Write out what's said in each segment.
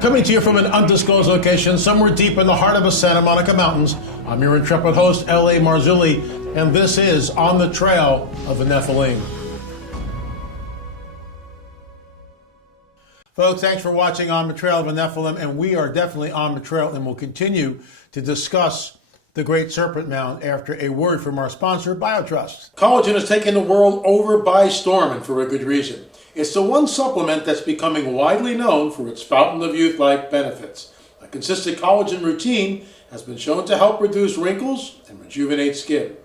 Coming to you from an undisclosed location somewhere deep in the heart of the Santa Monica Mountains, I'm your intrepid host, L.A. Marzulli, and this is On the Trail of the Nephilim. Folks, thanks for watching On the Trail of the Nephilim, and we are definitely on the trail and will continue to discuss the Great Serpent Mound after a word from our sponsor, BioTrust. Collagen has taken the world over by storm, and for a good reason. It's the one supplement that's becoming widely known for its fountain of youth-like benefits. A consistent collagen routine has been shown to help reduce wrinkles and rejuvenate skin.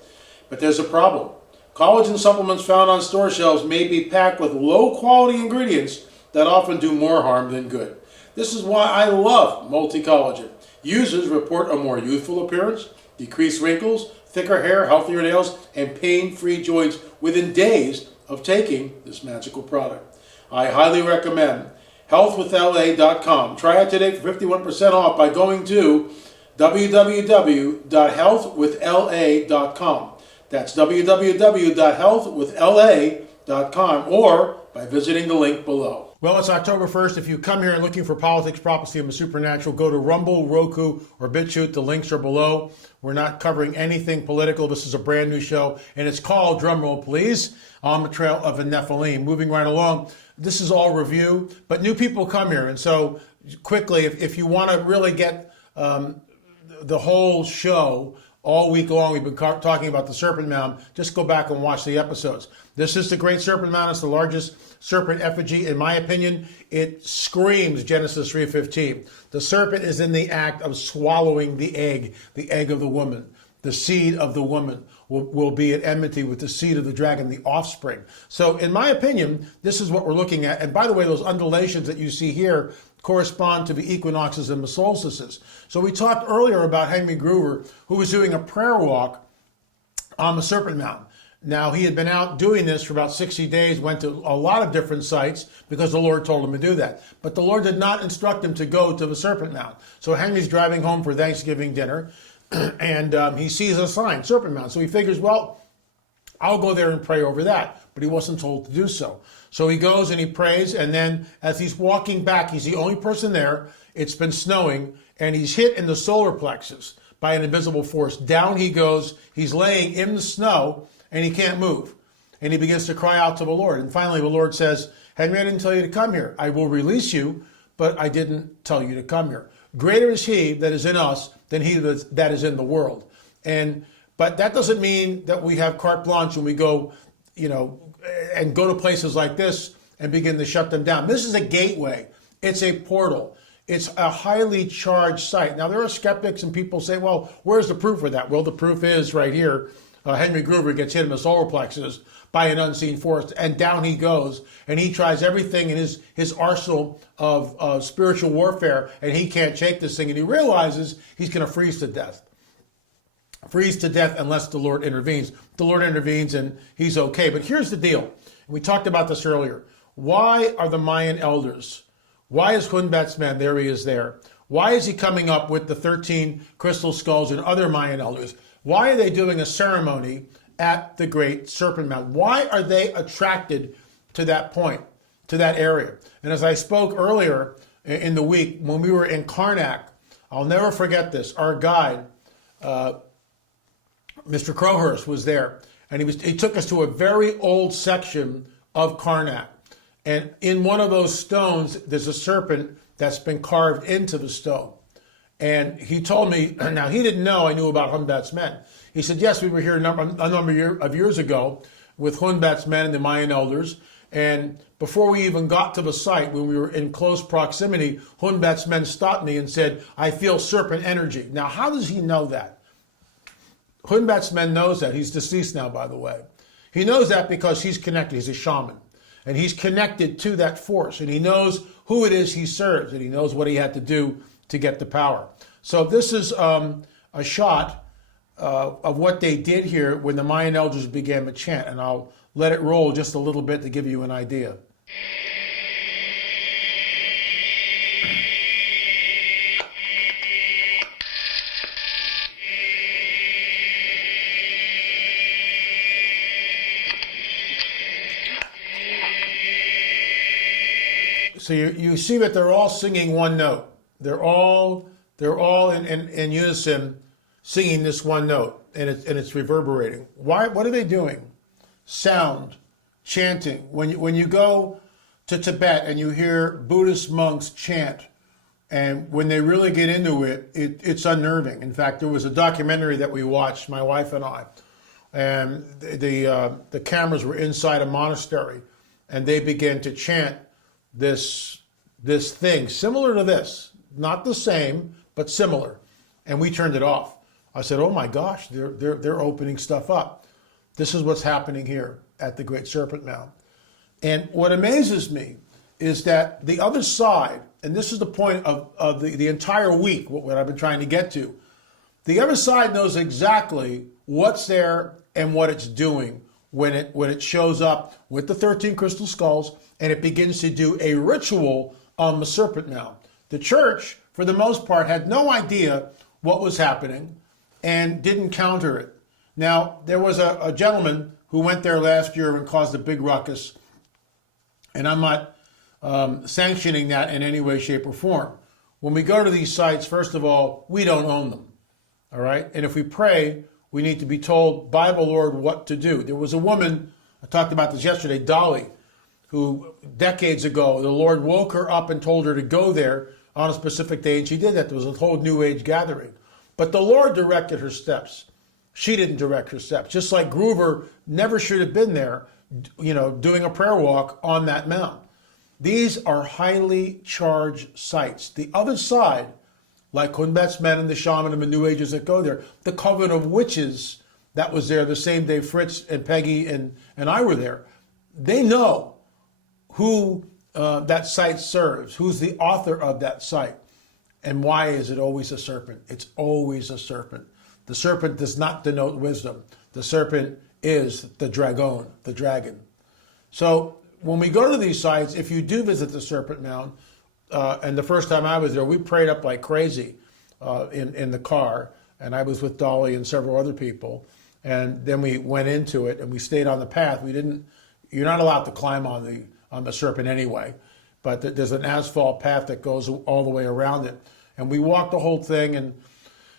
But there's a problem. Collagen supplements found on store shelves may be packed with low-quality ingredients that often do more harm than good. This is why I love multi-collagen. Users report a more youthful appearance, decreased wrinkles, thicker hair, healthier nails, and pain-free joints within days of taking this magical product. I highly recommend healthwithla.com. Try it today for 51% off by going to www.healthwithla.com. That's www.healthwithla.com or by visiting the link below. Well, it's October 1st. If you come here and looking for politics, prophecy, and the supernatural, go to Rumble, Roku, or Bitchute. The links are below. We're not covering anything political. This is a brand new show, and it's called, drumroll please, On the Trail of the Nephilim. Moving right along, this is all review, but new people come here. And so quickly, if you want to really get the whole show all week long, we've been talking about the Serpent Mound. Just go back and watch the episodes. This is the Great Serpent Mound. It's the largest serpent effigy. In my opinion, it screams Genesis 3:15. The serpent is in the act of swallowing the egg of the woman. The seed of the woman will be at enmity with the seed of the dragon, the offspring. So in my opinion, this is what we're looking at. And by the way, those undulations that you see here correspond to the equinoxes and the solstices. So we talked earlier about Henry Groover, who was doing a prayer walk on the Serpent Mound. Now, he had been out doing this for about 60 days, went to a lot of different sites because the Lord told him to do that. But the Lord did not instruct him to go to the Serpent Mound. So Henry's driving home for Thanksgiving dinner, and he sees a sign, Serpent Mound. So he figures, well, I'll go there and pray over that. But he wasn't told to do so. So he goes and he prays, and then as he's walking back, he's the only person there. It's been snowing, and he's hit in the solar plexus by an invisible force. Down he goes. He's laying in the snow, and he can't move. And he begins to cry out to the Lord. And finally, the Lord says, Henry, I didn't tell you to come here. I will release you, but I didn't tell you to come here. Greater is he that is in us than he that is in the world. But that doesn't mean that we have carte blanche and we go, and go to places like this and begin to shut them down. This is a gateway. It's a portal. It's a highly charged site. Now, there are skeptics and people say, well, where's the proof of that? Well, the proof is right here. Henry Groover gets hit in the solar plexus by an unseen force, and down he goes, and he tries everything in his arsenal of spiritual warfare, and he can't shake this thing, and he realizes he's going to freeze to death. Freeze to death unless the Lord intervenes. The Lord intervenes, and he's okay. But here's the deal. We talked about this earlier. Why are the Mayan elders? Why is Hunbat's man? There he is there. Why is he coming up with the 13 crystal skulls and other Mayan elders? Why are they doing a ceremony at the Great Serpent Mound? Why are they attracted to that point, to that area? And as I spoke earlier in the week, when we were in Karnak, I'll never forget this. Our guide, Mr. Crowhurst, was there, and he took us to a very old section of Karnak. And in one of those stones, there's a serpent that's been carved into the stone. And he told me, now he didn't know I knew about Hunbat's men. He said, yes, we were here a number of years ago with Hunbat's men and the Mayan elders. And before we even got to the site, when we were in close proximity, Hunbat's men stopped me and said, I feel serpent energy. Now, how does he know that? Hunbat's men knows that. He's deceased now, by the way. He knows that because he's connected. He's a shaman. And he's connected to that force. And he knows who it is he serves. And he knows what he had to do to get the power. So this is a shot of what they did here when the Mayan elders began to chant. And I'll let it roll just a little bit to give you an idea. So you see that they're all singing one note. They're all in unison singing this one note, and it's reverberating. Why? What are they doing? Sound, chanting. When you go to Tibet and you hear Buddhist monks chant, and when they really get into it, it's unnerving. In fact, there was a documentary that we watched, my wife and I, and the cameras were inside a monastery, and they began to chant this thing similar to this, not the same, but similar, and we turned it off. I said, "Oh my gosh, they're opening stuff up. This is what's happening here at the Great Serpent Mound." And what amazes me is that the other side, and this is the point of the entire week, what I've been trying to get to, the other side knows exactly what's there and what it's doing when it shows up with the 13 crystal skulls and it begins to do a ritual on the Serpent Mound. The church, for the most part, had no idea what was happening and didn't counter it. Now, there was a gentleman who went there last year and caused a big ruckus, and I'm not sanctioning that in any way, shape, or form. When we go to these sites, first of all, we don't own them, all right? And if we pray, we need to be told by the Lord what to do. There was a woman, I talked about this yesterday, Dolly, who decades ago, the Lord woke her up and told her to go there on a specific day, and she did that. There was a whole New Age gathering. But the Lord directed her steps. She didn't direct her steps. Just like Groover never should have been there, doing a prayer walk on that mound. These are highly charged sites. The other side, like Hunbet's men and the shaman and the New Agers that go there, the coven of witches that was there the same day Fritz and Peggy and I were there, they know who that site serves, who's the author of that site. And why is it always a serpent? It's always a serpent. The serpent does not denote wisdom. The serpent is the dragon, the dragon. So when we go to these sites, if you do visit the Serpent Mound, and the first time I was there, we prayed up like crazy in the car, and I was with Dolly and several other people, and then we went into it and we stayed on the path. You're not allowed to climb on the serpent anyway, but there's an asphalt path that goes all the way around it. And we walked the whole thing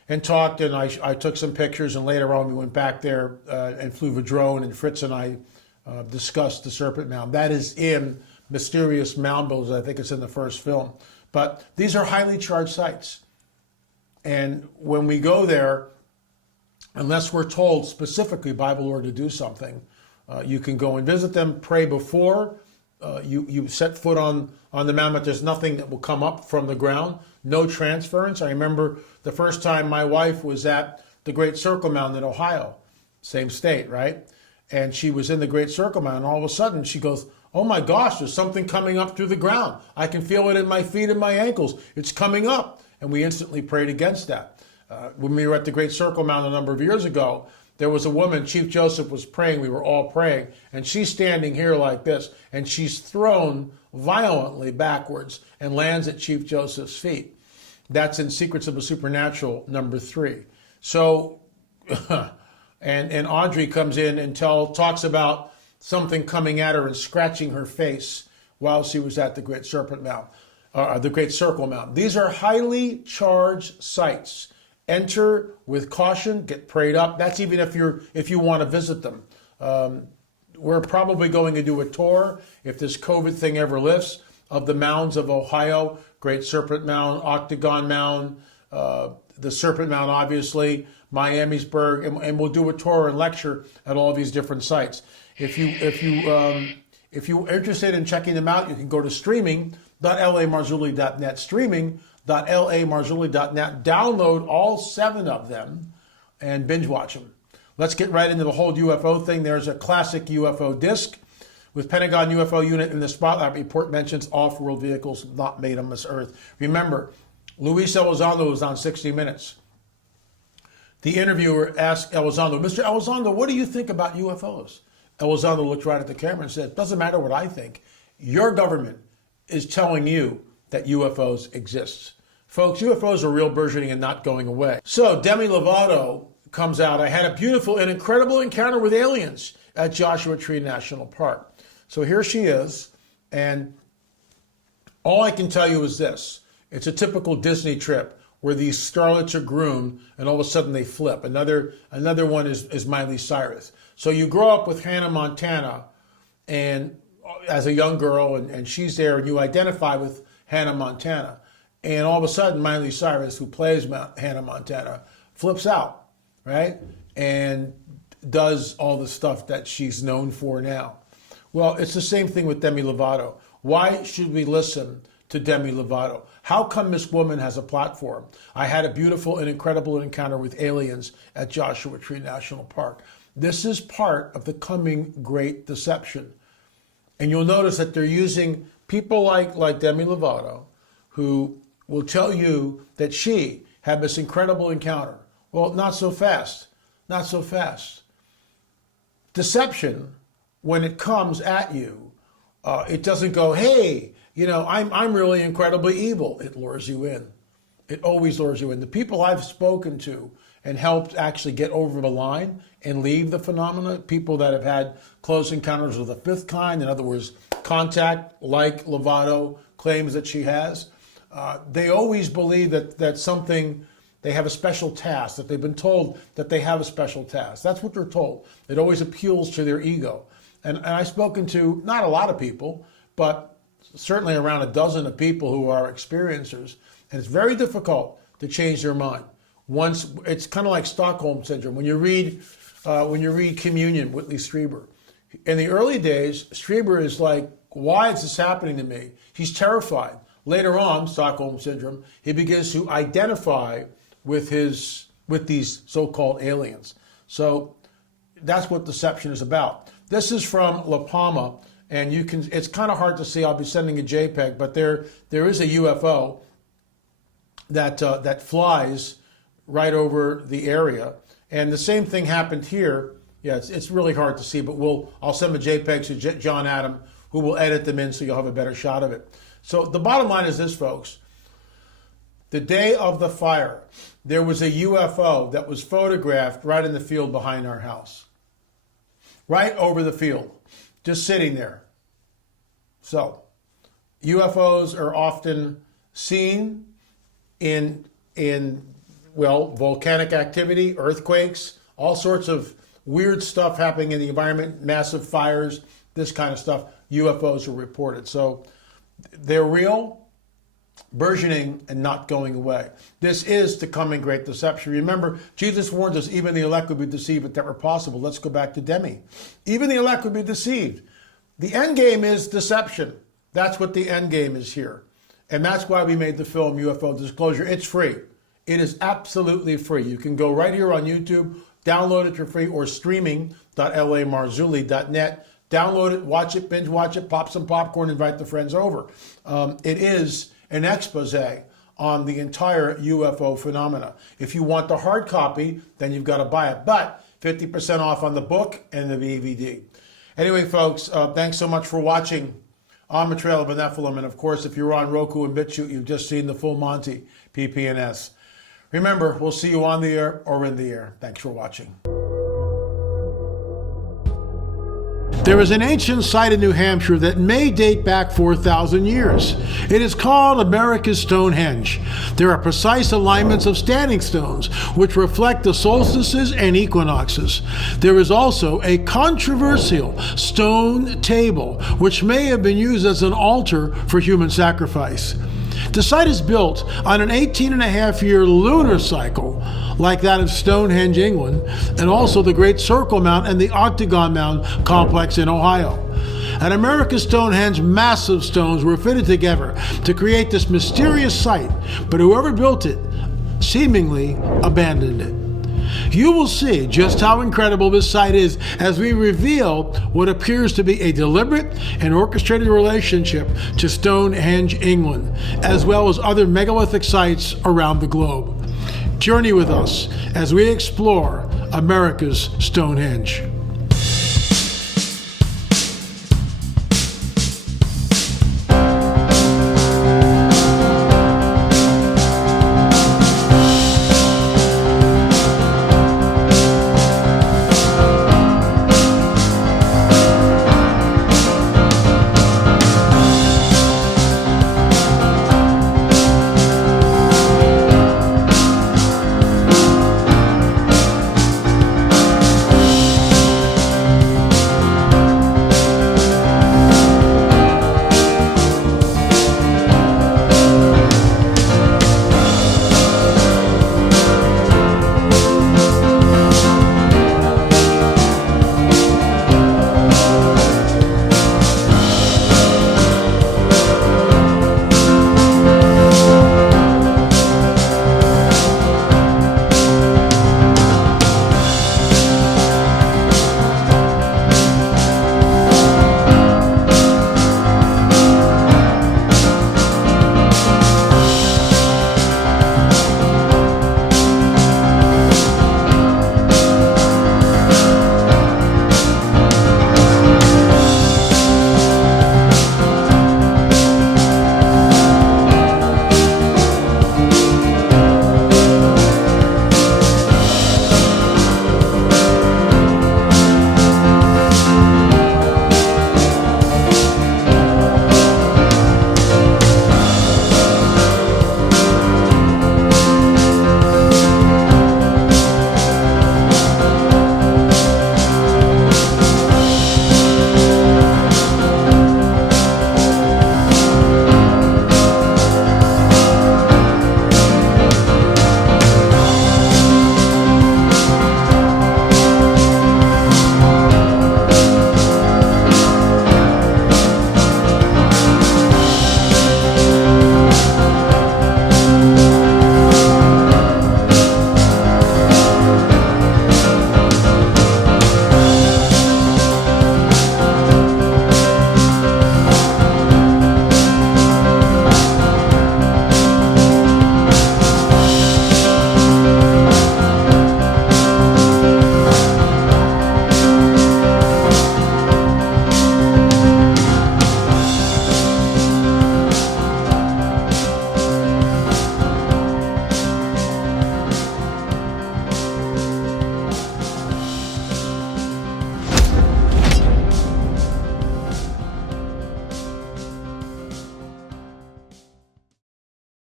and talked, and I took some pictures, and later on we went back there and flew the drone, and Fritz and I discussed the Serpent Mound. That is in Mysterious Mound Builders. I think it's in the first film. But these are highly charged sites. And when we go there, unless we're told specifically by the Lord to do something, you can go and visit them, pray before you set foot on the mound, but there's nothing that will come up from the ground. No transference. I remember the first time my wife was at the Great Circle Mound in Ohio, same state, right? And she was in the Great Circle Mound, and all of a sudden she goes, "Oh my gosh, there's something coming up through the ground. I can feel it in my feet and my ankles. It's coming up." And we instantly prayed against that. When we were at the Great Circle Mound a number of years ago, there was a woman, Chief Joseph was praying, we were all praying, and she's standing here like this, and she's thrown violently backwards and lands at Chief Joseph's feet. That's in Secrets of the Supernatural, number 3. So, and Audrey comes in and talks about something coming at her and scratching her face while she was at the Great Serpent Mound, the Great Circle Mound. These are highly charged sites. Enter with caution, get prayed up. That's even if you want to visit them. We're probably going to do a tour, if this COVID thing ever lifts, of the mounds of Ohio, Great Serpent Mound, Octagon Mound, the Serpent Mound, obviously, Miamisburg, and we'll do a tour and lecture at all these different sites. If you're interested in checking them out, you can go to streaming.lamarzulli.net, streaming.lamarzulli.net, download all 7 of them, and binge watch them. Let's get right into the whole UFO thing. There's a classic UFO disc with Pentagon UFO unit in the spotlight. Report mentions off-world vehicles not made on this earth. Remember, Luis Elizondo was on 60 Minutes. The interviewer asked Elizondo, "Mr. Elizondo, what do you think about UFOs?" Elizondo looked right at the camera and said, "Doesn't matter what I think. Your government is telling you that UFOs exist." Folks, UFOs are real, burgeoning, and not going away. So Demi Lovato comes out. "I had a beautiful and incredible encounter with aliens at Joshua Tree National Park." So here she is, and All I can tell you is this. It's a typical Disney trip where these starlets are groomed and all of a sudden they flip. Another one is Miley Cyrus. So you grow up with Hannah Montana and as a young girl and she's there and you identify with Hannah Montana. And all of a sudden Miley Cyrus, who plays Hannah Montana, flips out, right? And does all the stuff that she's known for now. Well, it's the same thing with Demi Lovato. Why should we listen to Demi Lovato? How come this woman has a platform? I had a beautiful and incredible encounter with aliens at Joshua Tree National Park. This is part of the coming great deception. And you'll notice that they're using people like Demi Lovato, who will tell you that she had this incredible encounter. Well, not so fast. Not so fast. Deception, when it comes at you, it doesn't go, hey, I'm really incredibly evil. It lures you in. It always lures you in. The people I've spoken to and helped actually get over the line and leave the phenomena, people that have had close encounters of the fifth kind, in other words, contact like Lovato claims that she has, they always believe that something, they have a special task, that they've been told that they have a special task. That's what they're told. It always appeals to their ego. And I've spoken to not a lot of people, but certainly around a dozen of people who are experiencers, and it's very difficult to change their mind. Once, it's kind of like Stockholm Syndrome. When you read Communion, Whitley Strieber, in the early days, Strieber is like, why is this happening to me? He's terrified. Later on, Stockholm Syndrome, he begins to identify with these so-called aliens. So that's what deception is about. This is from La Palma, and it's kind of hard to see. I'll be sending a JPEG, but there is a UFO that flies right over the area. And the same thing happened here. Yeah, it's really hard to see, but I'll send the JPEGs to John Adam, who will edit them in so you'll have a better shot of it. So the bottom line is this, folks. The day of the fire, there was a UFO that was photographed right in the field behind our house. Right over the field, just sitting there. So, UFOs are often seen in volcanic activity, earthquakes, all sorts of weird stuff happening in the environment, massive fires, this kind of stuff. UFOs are reported. So, they're real, burgeoning, and not going away. This is the coming great deception. Remember, Jesus warns us, even the elect would be deceived if that were possible. Let's go back to Demi. Even the elect would be deceived. The end game is deception. That's what the end game is here. And that's why we made the film UFO Disclosure. It's free. It is absolutely free. You can go right here on YouTube, download it for free, or streaming.lamarzulli.net. Download it, watch it, binge watch it, pop some popcorn, invite the friends over. It is an expose on the entire UFO phenomena. If you want the hard copy, then you've got to buy it. But 50% off on the book and the DVD. Anyway, folks, thanks so much for watching On the Trail of the Nephilim. And of course, if you're on Roku and Bitchute, you've just seen the full Monty, pp&s. Remember, we'll see you on the air or in the air. Thanks for watching. There is an ancient site in New Hampshire that may date back 4,000 years. It is called America's Stonehenge. There are precise alignments of standing stones, which reflect the solstices and equinoxes. There is also a controversial stone table, which may have been used as an altar for human sacrifice. The site is built on an 18-and-a-half-year lunar cycle, like that of Stonehenge, England, and also the Great Circle Mound and the Octagon Mound complex in Ohio. At America's Stonehenge, massive stones were fitted together to create this mysterious site, but whoever built it seemingly abandoned it. You will see just how incredible this site is as we reveal what appears to be a deliberate and orchestrated relationship to Stonehenge, England, as well as other megalithic sites around the globe. Journey with us as we explore America's Stonehenge.